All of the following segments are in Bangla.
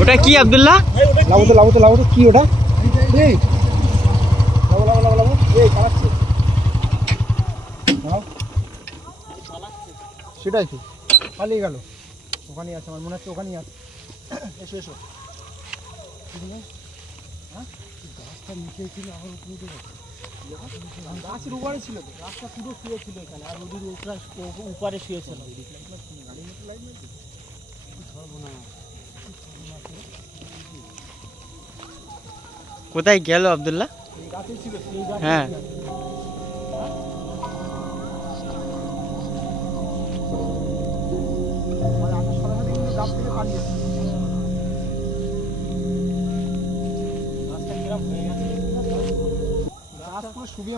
ওটা কি আব্দুল্লাহ? লাবো কি ওটা? এই লাবো এই চালাচ্ছে। সেটাই তো পালিয়ে গেল। ওখানেই আছে, আমার মনে হচ্ছে ওখানেই আছে। এসো এসো। হ্যাঁ গাছটা নিচে ছিল, আবার উপরে উঠে গেছে। গাছের উপরে ছিল তো, গাছটা পুরো শুয়েছিল এখানে, আর ওদের উপরে শুয়েছিল। কোথায় গেল আব্দুল্লাহ? হ্যাঁ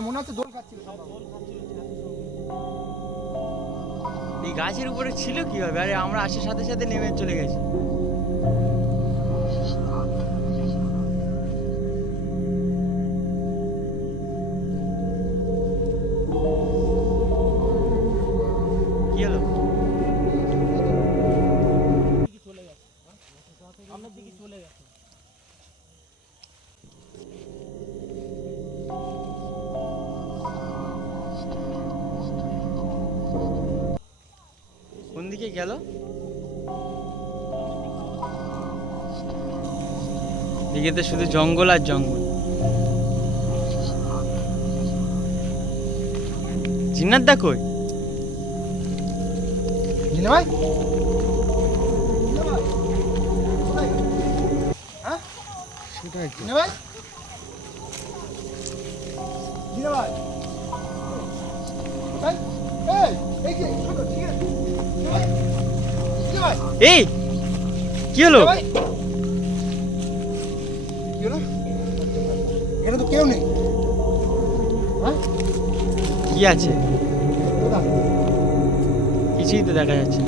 মনে হচ্ছে দোল খাচ্ছিল। এই গাছের উপরে ছিল কিভাবে? আরে আমরা আসার সাথে সাথে নেমে চলে গেছি। কি হলো? কোন দিকে গেল? দিকে শুধু জঙ্গল আর জঙ্গল। জিন্নাত দা কই? ভাই সেটাই ভাই এই কি হলো? এখানে তো কেউ নেই। কি আছে? কিছুই তো দেখা যাচ্ছে।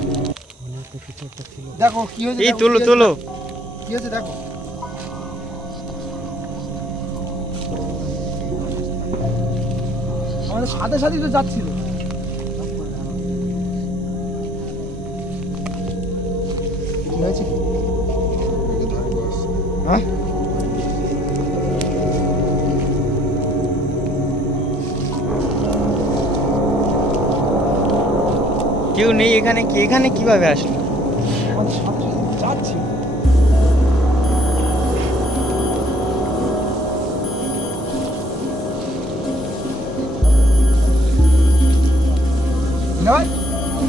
দেখো কি হয়েছে। এই তোলো তোলো। কি হয়েছে দেখো। আমাদের সাথে সাথেই তো যাচ্ছিল। কি হয়েছে? হ্যাঁ কেউ নেই এখানে। কি এখানে কিভাবে আসলো? আমাদের সাথে সাথে যাচ্ছিল।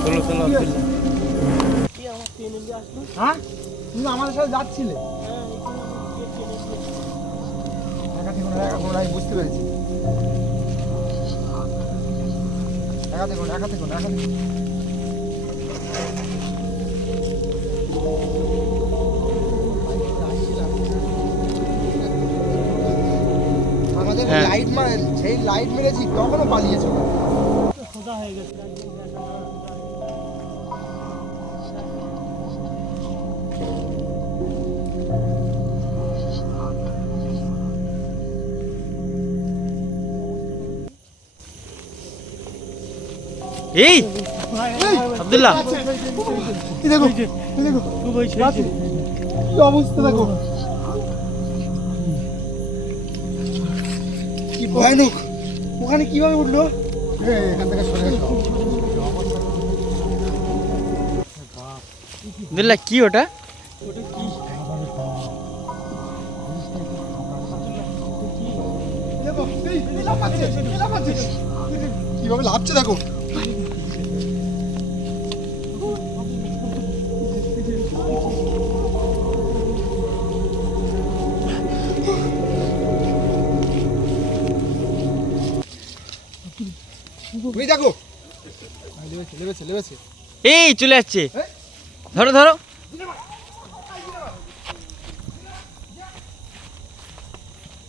তোলো তোলো আব্দুল্লাহ। হ্যাঁ তুমি আমাদের সাথে যাচ্ছিলে। আমি বুঝতে পেরেছি। একা দেখুন। আমাদের লাইট সেই লাইট মেরেছি তখনও পালিয়েছিল। সোজা হয়ে গেছে। এই আব্দুল্লাহ দেখো কি অবস্থা, দেখো কি ভয়ানক। ওখানে কিভাবে উঠলো? এখান থেকে সরে গেল। আব্দুল্লাহ কি ওটা? কিভাবে লাফছে দেখো। দেখো লেবেছে। এই চলে যাচ্ছে। ধরো ধরো।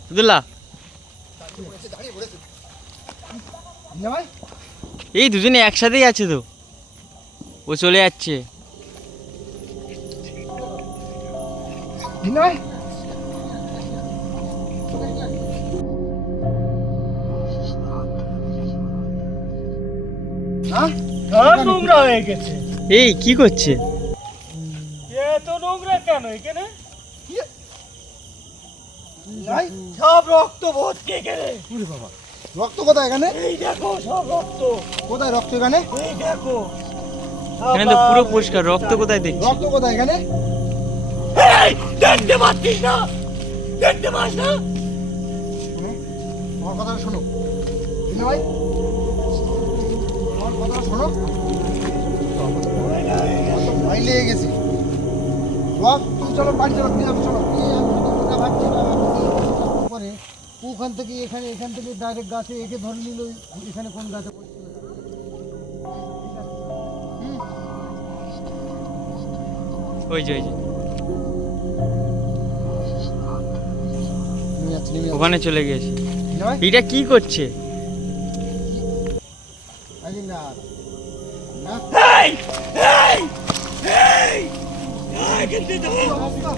আব্দুল্লাহ এই দুজনে একসাথেই আছে তো। ও চলে যাচ্ছে। নোংরা হয়ে গেছে। এই কি করছে? এত নোংরা কেন এখানে? নাই সব রক্ত ভর্তি এখানে। ওরে বাবা, রক্ত কোথায় এখানে? এই দেখো সব রক্ত, কোথায় রক্ত এখানে? এই দেখো। এখানে তো পুরো পরিষ্কার, রক্ত কোথায় দেখছি? রক্ত কোথায় এখানে? এই, দেখতে পাচ্ছিস না? দেখতে পাস না? শোনো, আমার কথাটা শোনো। বিনা ভাই, আমার কথাটা শোনো। ভাই লেগে গেছি। বাপ, তুমি চলো বাড়ি চলো, বিনা চলো। পরে ওখান থেকে এখান থেকে ডাইরেক্ট গাছে একে ধরে নিল, এখানে কোন গাছে পড়ছিল? ওই যে ওই যে নেমে যাচ্ছে, নেমে যাচ্ছে। ওখানে চলে গিয়েছে। বিনা ভাই, এটা কি করছে? আরে না, না। এই, এই, এই, এই, কিন্তু তো। অবস্থা,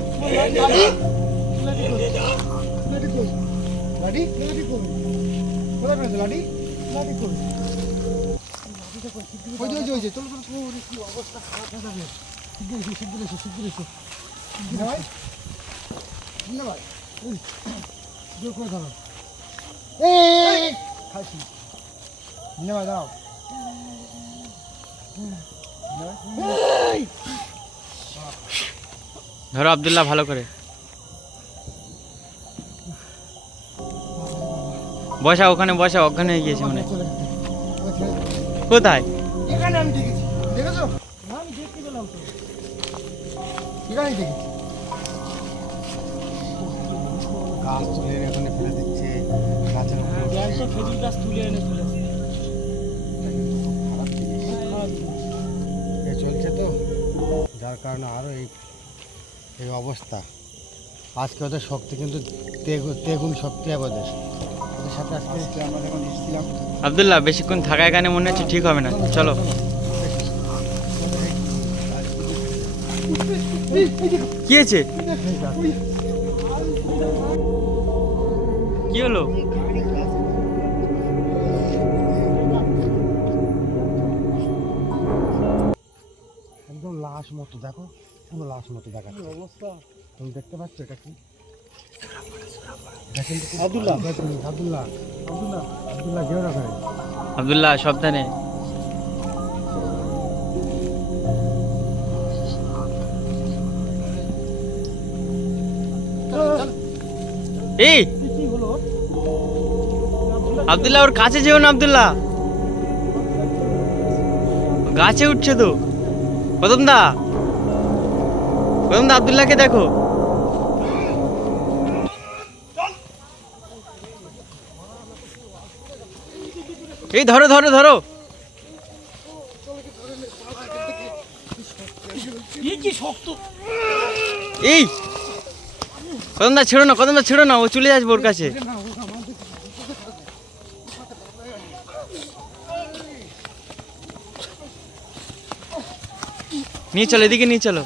লাডি, লাডি কই? লাডি কই? লাডি, লাডি কই? কোথায় গেছে লাডি? লাডি কই? ওই যে, ওই যে, চলো, চলো, চলো, ওরে কি অবস্থা খারাপ হয়ে যাবে। শিগগির এসো। বিনা ভাই, বিনা ভাই, ওই, জোর করে ধরো। এই, খাইছি। বিনা ভাই, দাঁড়াও। বিনা ভাই, এই, ধরো আব্দুল্লাহ ভালো করে। বসা ওখানে, বসা, অজ্ঞান হয়ে গিয়েছে মনে হয়। চলে গেছে। ওই ছেড়ে দাও। কোথায়? এখানে আমি দেখেছি, দেখেছো? আমি দেখতে পেলাম তো। এখানেই দেখেছি। গাছ তুলে এখানে ফেলে দিচ্ছে, গাছের উপর দেখ তো খেজুর গাছ তুলে এনে ফেলেছে। খারাপ জিনিস। খারাপ জিনিস। এ চলছে তো, যার কারণে আরও এই অবস্থা। আজকে ওদের শক্তি কিন্তু তেগুন শক্তি হবে ওদের সাথে। আজকে আমরা যখন এসেছিলাম, আব্দুল্লাহ বেশিক্ষণ থাকা এখানে মনে হচ্ছে ঠিক হবে না, চলো। কি হয়েছে? কি হলো? একদম লাশ মতো, দেখো পুরো লাশ মতো দেখাচ্ছে। অবস্থা। তুমি দেখতে পাচ্ছ এটা কি? আব্দুল্লাহ। আব্দুল্লাহ, যেও না করে। আব্দুল্লাহ সাবধানে। এই কি হলো? আব্দুল্লাহ ওর কাছে যেও না, আব্দুল্লাহ গাছে উঠছে তো। প্রথম দা আব্দুল্লাহকে দেখো। এই ধরো ধরো ধরো। কি শক্ত। এই প্রথম দা ছেড়ো না, ও চলে আসবে ওর কাছে। নিয়ে চলো, এদিকে নিয়ে চলো।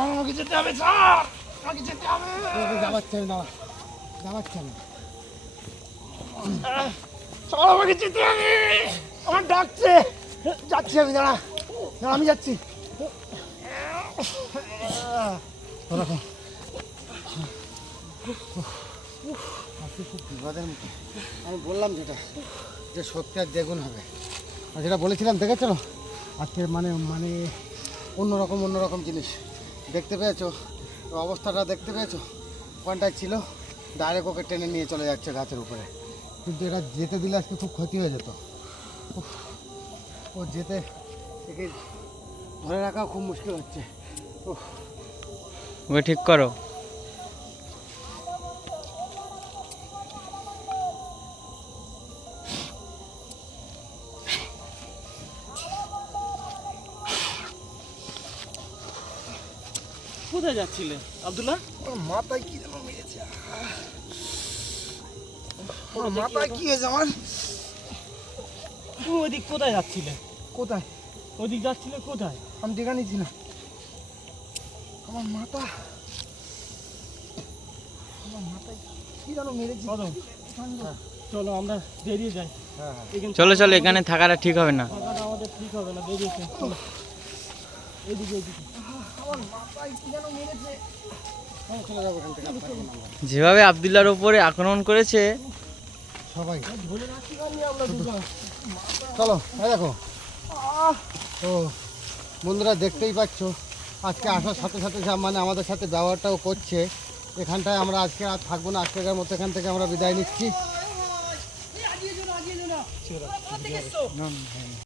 আমাকে যেতে হবে স্যার, আমাকে যেতে হবে। যাওয়াচ্ছে আমি, যাওয়াচ্ছে আমি। স্যার আমাকে যেতে হবে, আমার ডাকছে। যাচ্ছি আমি, দাঁড়া, আমি যাচ্ছি। আজকে খুব বিপদের মুখে। আমি বললাম যে সত্যি আর দ্বিগুণ হবে। আর যেটা বলেছিলাম দেখেছো আজকে, মানে অন্যরকম জিনিস দেখতে পেয়েছো? অবস্থাটা দেখতে পেয়েছো? ওখানটায় ছিল, ডাইরেক্ট ওকে টেনে নিয়ে চলে যাচ্ছে গাছের উপরে। কিন্তু এটা যেতে দিলে আজকে খুব ক্ষতি হয়ে যেত। ও যেতে, একে ধরে রাখাও খুব মুশকিল হচ্ছে। ওকে ঠিক করো। কোথায় যাচ্ছিলে আব্দুল্লাহ? ওর মাথায় কি যেন মেরেছে। ওর মাথায় কি হয়েছে আমার? তুমি ওইদিক কোথায় যাচ্ছিলে? কোথায়? ওইদিক যাচ্ছিলে কোথায়? আমি দেখা নিয়েছিলাম। আমার মাথায় কি যেন মেরেছে। কদম, চলো আমরা বেরিয়ে যাই। হ্যাঁ, এখানে চলো এখানে থাকাটা ঠিক হবে না। থাকাটা আমাদের ঠিক হবে না, বেরিয়েছে। চলো এইদিকে এইদিকে। চলে যাবো এখান থেকে, আর থাকবো না আমরা। যেভাবে আব্দুল্লাহর উপরে আক্রমণ করেছে, সবাই ধরে রাখতে পারিনি আমরা দুজন। চলো, এই দেখো। তো বন্ধুরা দেখতেই পাচ্ছ, আজকে আসার সাথে সাথে মানে আমাদের সাথে ব্যবহারটাও করছে। এখানটায় আমরা আজকে আর থাকবো না, আজকের মতো এখান থেকে আমরা বিদায় নিচ্ছি।